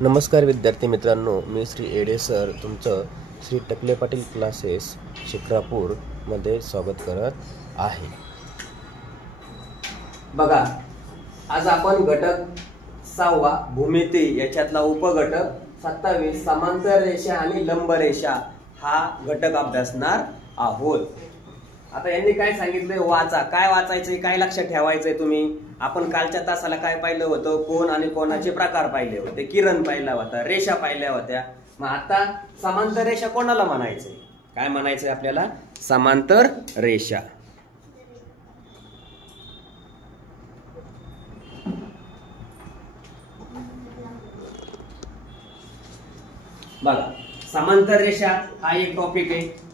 नमस्कार विद्यार्थी मित्रांनो, मी श्री एडे सर तुमचं श्री टकले पाटील क्लासेस शिक्रापूरमध्ये स्वागत करत आहे. बघा, आज आपण घटक 6वा भूमिती याच्यातला उपघटक 27 समांतर रेषा आणि लंब रेषा हा घटक अभ्यासणार आहोत. आता यांनी काय सांगितलंय, वाचा. काय वाचायचंय, काय लक्षात ठेवायचंय तुम्ही? आपण कालच्या तासाला काय पाहिलं होतं? कोण आणि कोणाचे प्रकार पाहिले होते, किरण पाहिला होता, रेषा पाहिल्या होत्या. मग आता समांतर रेषा कोणाला म्हणायचंय? काय म्हणायचंय आपल्याला? समांतर रेषा. बघा, समांतर रेषा हा एक टॉपिक आहे.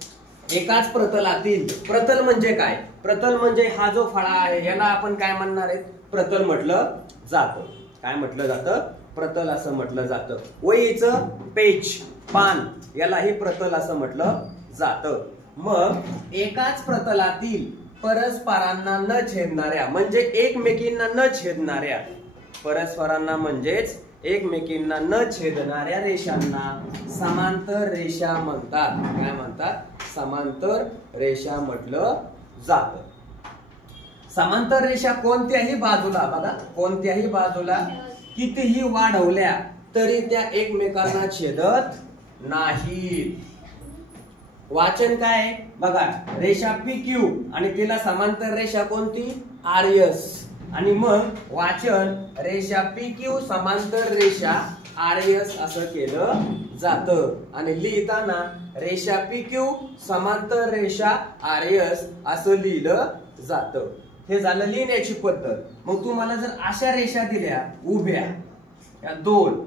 एकाच प्रतलातील, प्रतल म्हणजे काय? प्रतल म्हणजे हा जो फळा आहे याला आपण काय म्हणणार आहे? प्रतल म्हटलं जातं. काय म्हटलं जातं? प्रतल असं म्हटलं जातं. वहीचं पेज, पान यालाही प्रतल असं म्हटलं जातं. मग एकाच प्रतलातील परस्परांना न छेदणाऱ्या म्हणजे एकमेकींना न छेदणाऱ्या, परस्परांना म्हणजेच एकमेकींना न छेदणाऱ्या रेषांना समांतर रेषा म्हणतात. काय म्हणतात? समांतर रेषा म्हटलं जातं. समांतर रेषा कोणत्याही बाजूला, बघा, कोणत्याही बाजूला कितीही वाढवल्या तरी त्या एकमेकांना छेदत नाहीत. वाचन काय? बघा, रेषा PQ आणि तिला समांतर रेषा कोणती? RS. आणि मग वाचन रेषा PQ समांतर रेषा RS असं केलं जातं. आणि लिहिताना रेषा PQ समांतर रेषा RS असं लिहिलं जातं. हे झालं लिहिण्याची पद्धत. मग तुम्हाला जर अशा रेषा दिल्या उभ्या, या दोन,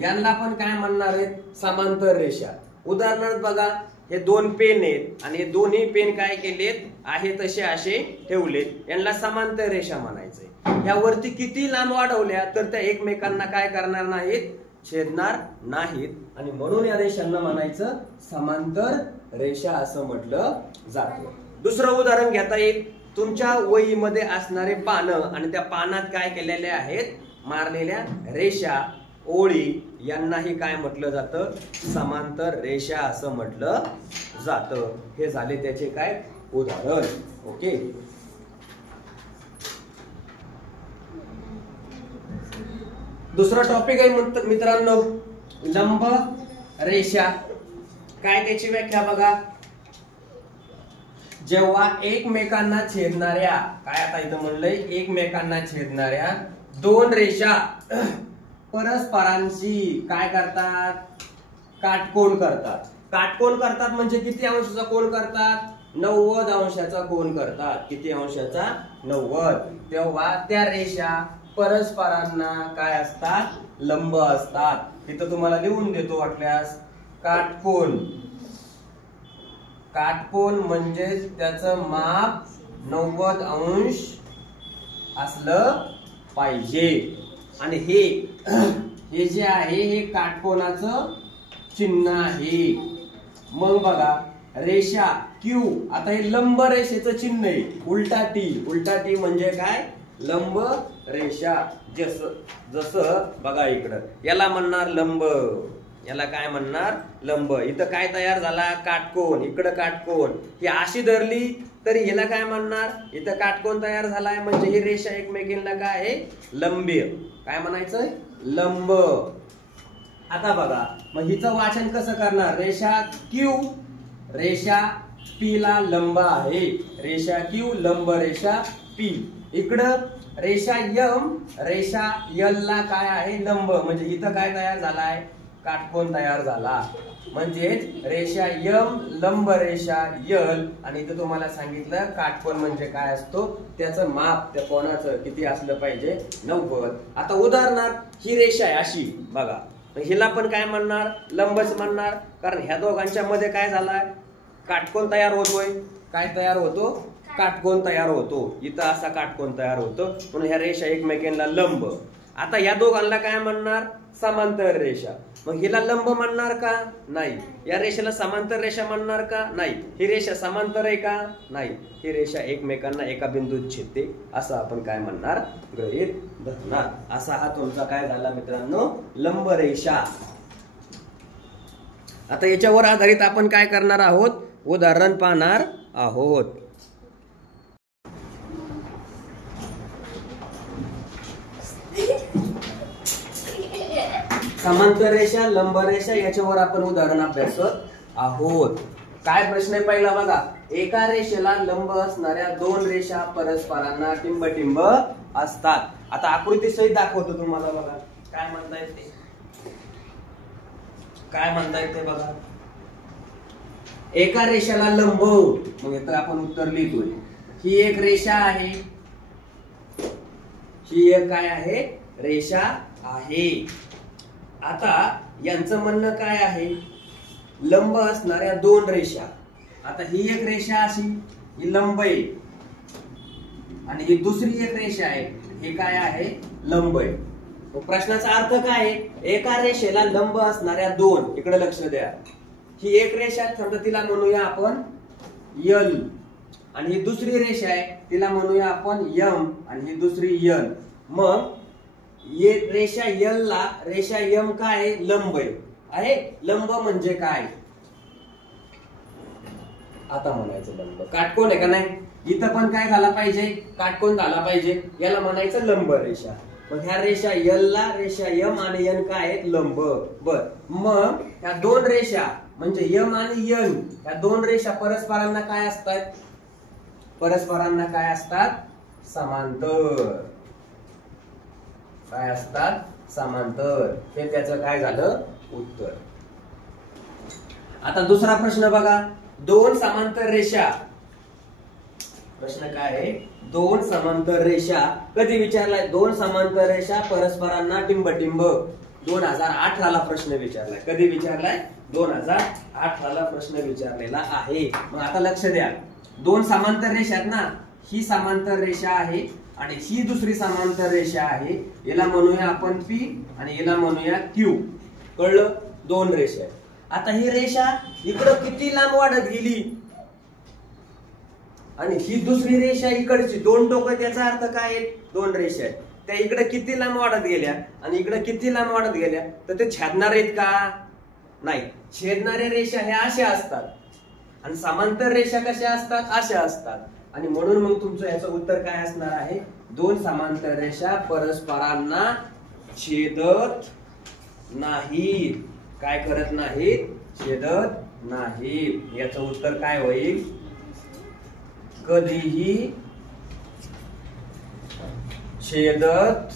यांना पण काय म्हणणार आहेत? समांतर रेषा. उदाहरणार्थ बघा, हे दोन पेन आहेत आणि हे दोन्ही पेन काय केलेत? आहे तसे असे ठेवलेत. यांना समांतर रेषा म्हणायचंय. यावरती किती लांब वाढवल्या तर त्या एकमेकांना काय करणार नाहीत? छेदणार नाहीत. आणि म्हणून या रेषांना म्हणायचं समांतर रेषा असं म्हटलं जातं. दुसरं उदाहरण घेता येईल. तुमच्या वहीमध्ये असणारे पानं आणि त्या पानात काय केलेले आहेत? मारलेल्या रेषा, ओळी, यांनाही काय म्हटलं जातं? समांतर रेषा असं म्हटलं जातं. हे झाले त्याचे काय उदाहरण. ओके. दुसरा टॉपिक आहे मित्रांनो, लंब रेषा. काय त्याची व्याख्या बघा. जेव्हा एकमेकांना छेदणाऱ्या, काय आता इथं म्हणलंय, एकमेकांना छेदणाऱ्या दोन रेषा परस्परांशी काय करतात? काटकोन करतात. काटकोन करतात म्हणजे किती अंशाचा कोन करतात? 90 अंशाचा कोन करतात. किती अंशाचा? 90. तेव्हा त्या रेषा परस्परांना काय असतात? लंब असतात. तिथं तुम्हाला लिहून देतो वाटल्यास. काटकोन. काटकोन म्हणजे त्याचं माप 90 अंश असलं पाहिजे. आणि हे जे आहे हे काटकोनाचं चिन्ह आहे. मग बघा, रेषा Q, आता हे लंब रेषेचं चिन्ह आहे. उलटा T. उलटा T म्हणजे काय? लंब रेषा. जसं बघा इकडं, याला म्हणणार लंब. याला काय म्हणणार? लंब. इथं काय तयार झाला? काटकोन. इकडं काटकोन. ही अशी धरली तरी हिला काय म्हणणार? इथं काटकोन तयार झालाय म्हणजे ही रेषा एकमेकींना काय आहे? लंबीय. काय म्हणायचंय? लंब. आता बघा, मग हिचं वाचन कसं करणार? रेषा Q, रेषा P ला लंब आहे. रेषा Q, लंब रेषा P. इकडं रेषा M, रेषा L ला काय आहे? लंब. म्हणजे इथं काय तयार झालाय? काटकोन तयार झाला. म्हणजेच रेषा M, लंब रेषा L. आणि इथं तुम्हाला सांगितलं काटकोन म्हणजे काय असतो? त्याचं माप त्या कोणाचं किती असलं पाहिजे? 90. आता उदाहरणार्थ ही रेषा आहे अशी, बघा, हिला पण काय म्हणणार? लंबच म्हणणार. कारण ह्या दोघांच्या मध्ये काय झालाय? काटकोन तयार होतोय. काय तयार होतो? काटकोन तयार होतो. इथं असा काटकोन तयार होतो. म्हणून ह्या रेषा एकमेकांना लंब. आता या दोघांना काय म्हणणार? समांतर रेषा. मग हिला लंब म्हणणार का? नाही. या रेषेला समांतर रेषा म्हणणार का? नाही. ही रेषा समांतर आहे का? नाही. ही रेषा एकमेकांना एका बिंदूत छेदते असं आपण काय म्हणणार? गृहीत धरणार. असा हा तुमचा काय झाला मित्रांनो? लंब रेषा. आता याच्यावर आधारित आपण काय करणार आहोत? उदाहरण पाहणार आहोत. समांतर रेषा, लंब रेषा याच्यावर आपण उदाहरण अभ्यासत आहोत. काय प्रश्न आहे पहिला बघा. एका रेषेला लंब असणाऱ्या दोन रेषा परस्परांना टिंबटिंब असतात. आता आकृती सहित दाखवतो तुम्हाला बघा. काय म्हणतायत ते? काय म्हणतायत ते बघा. एका रेषेला लंब, मग इथं आपण उत्तर लिहितोय. ही एक रेषा आहे. ही एक काय आहे? रेषा आहे. आता यांचं म्हणणं काय आहे? लंब असणाऱ्या दोन रेषा. आता ही एक रेषा अशी, ही लंब आहे, आणि ही दुसरी एक रेषा आहे, हे काय आहे? लंब आहे. प्रश्नाचा अर्थ काय आहे? एका रेषेला लंब असणाऱ्या दोन, इकडे लक्ष द्या. ही एक रेषा समजा तिला म्हणूया आपण यल, आणि ही दुसरी रेषा आहे तिला म्हणूया आपण यम, आणि ही दुसरी यल. मग एक रेषा यल ला रेषा यम काय आहे? लंब आहे. लंब म्हणजे काय? आता म्हणायचं लंब. काटकोन आहे का नाही? इथं पण काय झाला पाहिजे? काटकोन झाला पाहिजे. याला म्हणायचं लंब रेषा. मग ह्या रेषा यल ला रेषा यम आणि यन काय आहेत? लंब. बर, मग ह्या दोन रेषा म्हणजे यम आणि यन, ह्या दोन रेषा परस्परांना काय असतात? परस्परांना काय असतात? समांतर. काय असतात? समांतर. हे त्याचं काय झालं? उत्तर. आता दुसरा प्रश्न बघा. दोन समांतर रेषा. प्रश्न काय आहे? दोन समांतर रेषा कधी विचारलाय? दोन समांतर रेषा परस्परांना टिंबटिंब. 2018 ला प्रश्न विचारलाय. कधी विचारलाय? 2018 ला प्रश्न विचारलेला आहे. मग आता लक्ष द्या. दोन समांतर रेषा आहेत ना. ही समांतर रेषा आहे आणि ही दुसरी समांतर रेषा आहे. याला म्हणूया आपण P आणि याला म्हणूया Q. कळलं? दोन रेषा आहेत. आता ही रेषा इकडं किती लांब वाढत गेली आणि ही दुसरी रेषा इकडची, दोन टोकं, त्याचा अर्थ काय आहे? दोन रेषा आहेत. त्या इकडे किती लांब वाढत गेल्या आणि इकडे किती लांब वाढत गेल्या, तर ते छेदणार आहेत का? नाही. छेदणाऱ्या रेषा ह्या अशा असतात आणि समांतर रेषा कशा असतात? अशा असतात. आणि म्हणून मग तुमचं याचं उत्तर काय असणार आहे? दोन समांतर रेषा परस्परांना छेदत नाहीत. काय करत नाहीत? छेदत नाहीत. याचं उत्तर काय होईल? कधीही छेदत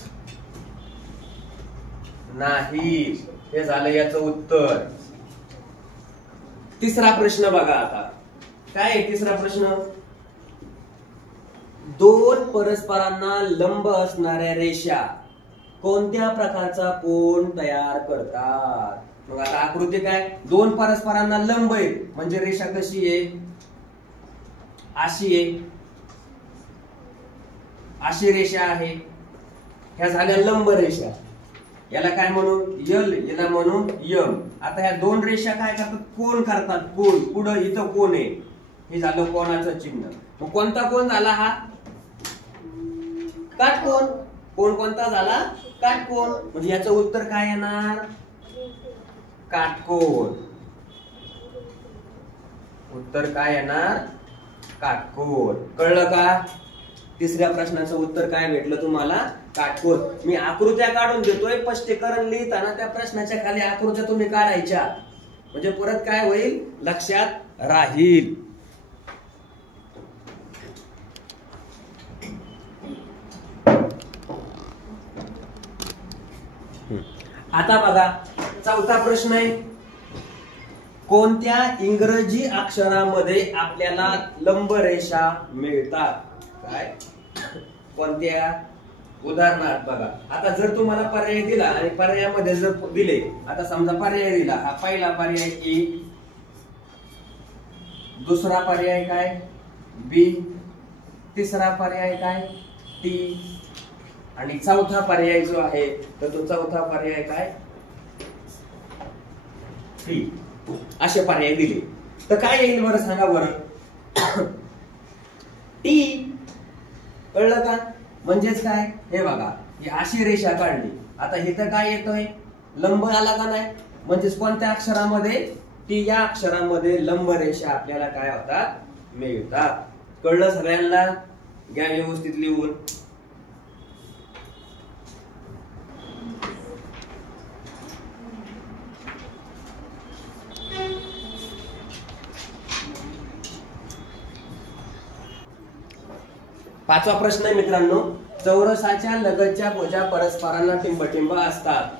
नाही. हे झालं याचं उत्तर. तिसरा प्रश्न बघा. आता काय आहे तिसरा प्रश्न? दोन परस्परांना लंब असणाऱ्या रेषा कोणत्या प्रकारचा कोन तयार करतात? मग आता आकृती काय? दोन परस्परांना लंब आहे म्हणजे रेषा कशी आहे? अशी आहे. अशी रेषा आहे. ह्या झाल्या लंब रेषा. याला काय म्हणू? यल. याला म्हणू यम. आता ह्या दोन रेषा काय करतात? कोन करतात. कोन. पुढं इथं कोन आहे. हे झालं कोणाचं चिन्ह. मग कोणता कोन झाला हा? काटकोन. कोन कोणता झाला? काटकोन. म्हणजे याचं उत्तर काय येणार? काटकोन. उत्तर काय येणार? काटकोन. कळलं का? तिसऱ्या प्रश्नाचं उत्तर काय भेटलं तुम्हाला? काटकोन. मी आकृत्या काढून देतोय. स्पष्टीकरण लिहिताना त्या प्रश्नाच्या खाली आकृत्या तुम्ही काढायच्या, म्हणजे परत काय होईल? लक्षात राहील. आता बघा चौथा प्रश्न आहे. कोणत्या इंग्रजी अक्षरामध्ये आपल्याला लंब रेषा मिळतात? काय? कोणत्या? उदाहरणार्थ बघा. आता जर तुम्हाला पर्याय दिला आणि पर्यायामध्ये जर दिले, आता समजा पर्याय दिला, हा पहिला पर्याय ए, दुसरा पर्याय काय? बी, तिसरा पर्याय काय? टी, आणि चौथा पर्याय जो आहे तर तो चौथा पर्याय काय टी, असे पर्याय दिले तर काय येईल बरं सांगा बरं. टी कळलं का, म्हणजेच काय हे बघा ही अशी रेषा काढली, आता इथं काय येतोय लंब आला का नाही, म्हणजेच कोणत्या अक्षरामध्ये टी या अक्षरामध्ये लंब रेषा आपल्याला काय होतात मिळतात. कळलं सगळ्यांना, घ्या व्यवस्थित लिहून. पाचवा प्रश्न आहे मित्रांनो, चौरसाच्या लगतच्या भुजा परस्परांना टिंबटिंब असतात.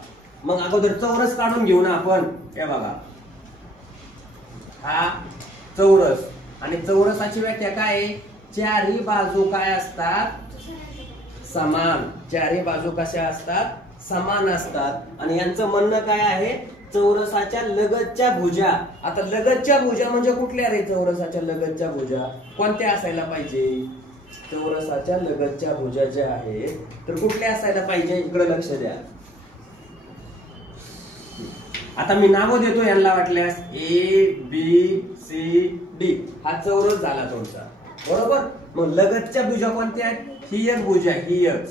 मग अगोदर चौरस काढून घेऊ ना आपण. हे बघा हा चौरस, आणि चौरसाची व्याख्या काय आहे, चारही बाजू काय असतात समान, चारही बाजू कशा असतात समान असतात. आणि यांचं म्हणणं काय आहे, चौरसाच्या लगतच्या भुजा. आता लगतच्या भुजा म्हणजे कुठल्या रे, चौरसाच्या लगतच्या भुजा कोणत्या असायला पाहिजे, चौरसाच्या लगतच्या भुजा ज्या आहेत तर कुठल्या असायला पाहिजे, इकडे लक्ष द्या. आता मी नाव देतो यांना वाटल्यास, ए बी सी डी, हा चौरस झाला तुमचा बरोबर. मग लगतच्या भुजा कोणत्या आहेत, ही एक भुजा, ही एक,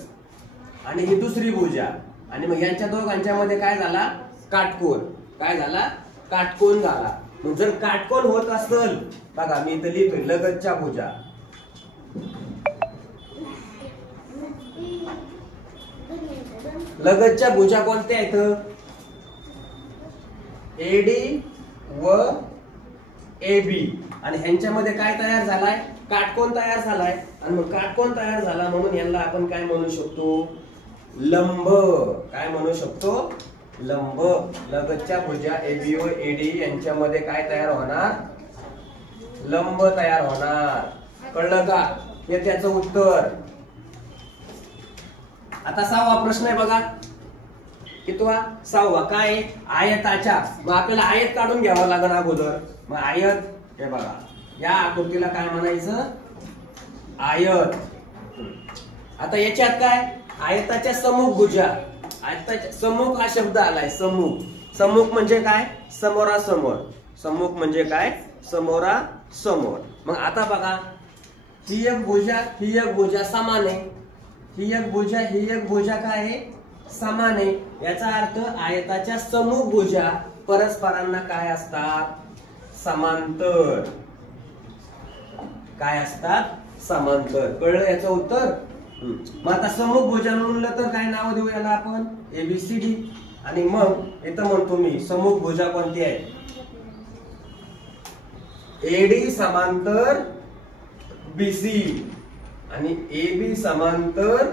आणि ही दुसरी भुजा, आणि मग यांच्या दोघांच्या मध्ये काय झाला काटकोन, काय झाला काटकोन झाला. मग जर काटकोन होत असेल, बघा मी इथं लिहितोय लगतच्या भुजा, लगतच्या भुजा कोणत्या आहेत, एडी व एबी, आणि ह्यांच्यामध्ये काय तयार झालाय काटकोन तयार झालाय. आणि मग काटकोन तयार झाला म्हणून यांना आपण काय म्हणू शकतो लंब, काय म्हणू शकतो लंब. लगतच्या भुजा एबी व एडी यांच्यामध्ये काय तयार होणार लंब तयार होणार. कळलं का, हे त्याचं उत्तर. आता 6वा प्रश्न आहे बघा, कितवा 6वा, काय आयताच्या. मग आपल्याला आयत काढून घ्यावं लागेल अगोदर. मग आयत, हे बघा या आकृतीला काय म्हणायचं आयत. आता याच्यात काय आयताच्या सम्मुख भुजा, आयताच्या सम्मुख हा शब्द आलाय सम्मुख. सम्मुख म्हणजे काय समोरासमोर, सम्मुख म्हणजे काय समोरासमोर. मग आता बघा ही एक भुजा ही एक भुजा समान आहे, ही एक भुजा ही एक भुजा काय आहे समान आहे. याचा अर्थ आयताच्या सम्मुख भुजा परस्परांना काय असतात समांतर, काय असतात समांतर. कळलं याचं उत्तर. मग आता सम्मुख भुजा म्हणलं तर काय नाव देऊ याला आपण एबीसीडी. आणि मग इथं म्हणतो मी सम्मुख भुजा कोणती आहे, एडी समांतर बीसी आणि एबी समांतर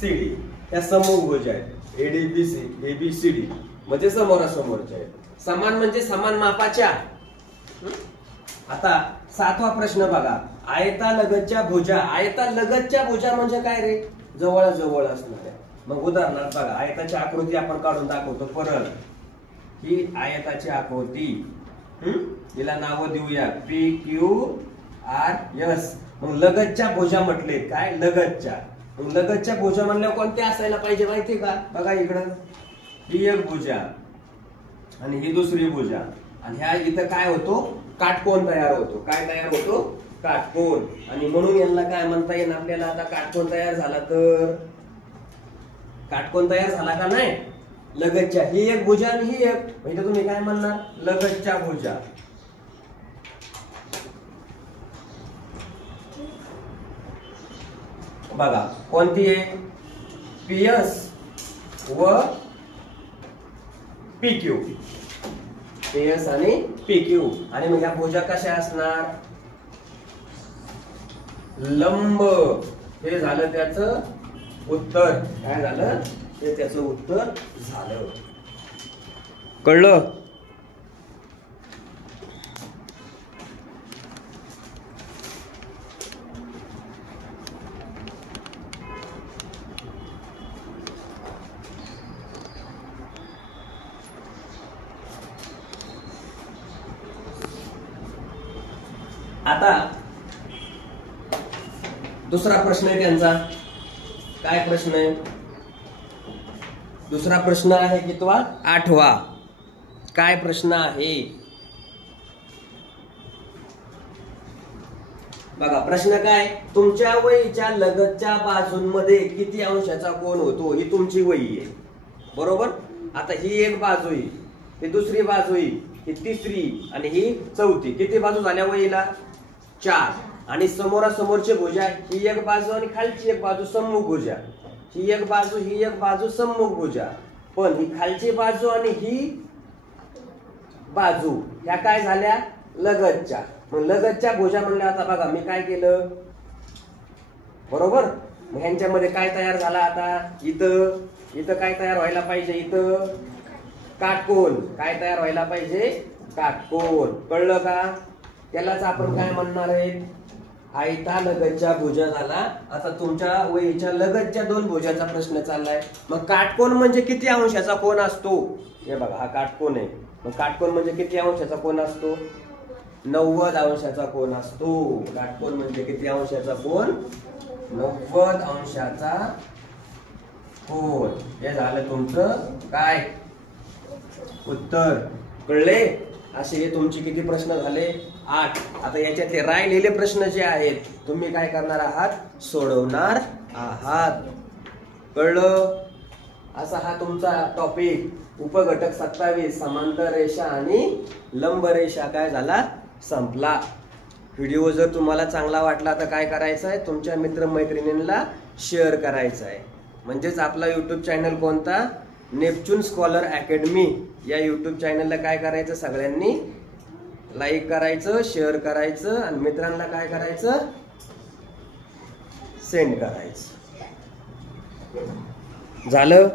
सीडी, त्या सम्मुख भुजा आहेत एडीबीसी एबीसीडी, म्हणजे समोरासमोरच्या आहेत. समान म्हणजे समान मापाच्या. आता 7वा प्रश्न बघा, आयता लगतच्या भुजा. आयता लगतच्या भुजा म्हणजे काय रे, जवळ जवळ असणाऱ्या. मग उदाहरणार्थ बघा आयताची आकृती आपण काढून दाखवतो परत. ही आयताची आकृती, हिला नाव देऊया पी क्यू आर एस. मग लगतच्या भुजा म्हटले काय लगतच्या. मग लगतच्या भुजा म्हणल्यावर कोणत्या असायला पाहिजे माहितीये का, बघा इकडं ही एक भुजा आणि ही दुसरी भुजा, आणि ह्या इथं काय होतो काटकोन तयार होतो. काय तयार होतो काटकोन. आणि म्हणून यांना काय म्हणता येईल आपल्याला, आता काटकोन तयार झाला तर, काटकोन तयार झाला का नाही लगतच्या, ही एक भुजा आणि ही एक, म्हणजे तुम्ही काय म्हणणार लगतच्या भुजा. बघा कोणती आहे पीएस व पीक्यू, पीएस आणि पीक्यू. आणि मग या भुजा कशा असणार लंब. हे झालं त्याचं उत्तर. काय झालं ते त्याचं उत्तर झालं. कळलं. आता दुसरा प्रश्न आहे त्यांचा, काय प्रश्न आहे? दुसरा प्रश्न आहे कितवा? 8वा. काय प्रश्न आहे? बघा प्रश्न काय, तुमच्या वहीच्या लगतच्या बाजूंमध्ये किती अंशाचा कोन होतो? ही तुमची वही आहे, बरोबर. आता ही एक बाजू आहे, ही दुसरी बाजू आहे, ही तिसरी आणि ही चौथी. किती बाजू झाल्या वहीला? 4. आणि समोरासमोरची भुजा, ही एक बाजू आणि खालची एक बाजू सम्मुख भुजा. ही एक बाजू, ही एक बाजू सम्मुख भुजा. पण ही खालची बाजू आणि ही बाजू ह्या काय झाल्या? लगतच्या. मग लगतच्या भुजा म्हणल्या. आता बघा मी काय केलं, बरोबर. मग ह्यांच्यामध्ये काय तयार झाला? आता इथं काय तयार व्हायला पाहिजे? इथं काटकोन. काय तयार व्हायला पाहिजे? काटकोन. कळलं का? त्यालाच आपण काय म्हणणार आहे? आयता लगतच्या भुजा झाला. आता तुमच्या वहीच्या लगतच्या 2 भुजाचा प्रश्न चाललाय. मग काटकोन म्हणजे किती अंशाचा कोन असतो? हे बघा हा काटकोन आहे. मग काटकोन म्हणजे किती अंशाचा कोन असतो? 90 अंशाचा कोन असतो. काटकोन म्हणजे किती अंशाचा कोन? 90 अंशाचा कोन. हे झालं तुमचं काय उत्तर. कळले? असे हे तुमचे किती प्रश्न झाले? 8. आता याच्यातले राहिलेले प्रश्न जे आहेत तुम्ही काय करणार आहात? सोडवणार आहात. कळलं? असा हा तुमचा टॉपिक उपघटक 27 समांतर रेषा आणि लंब रेषा काय झाला? संपला. व्हिडिओ जर तुम्हाला चांगला वाटला तर काय करायचं आहे? तुमच्या मित्रमैत्रिणींना शेअर करायचं आहे. म्हणजेच आपला यूट्यूब चॅनल कोणता? Neptune scholar academy. या यूट्यूब चॅनलला काय करायचं? सगळ्यांनी लाईक करायचं, शेअर करायचं आणि मित्रांना काय करायचं? सेंड करायचं. झालं?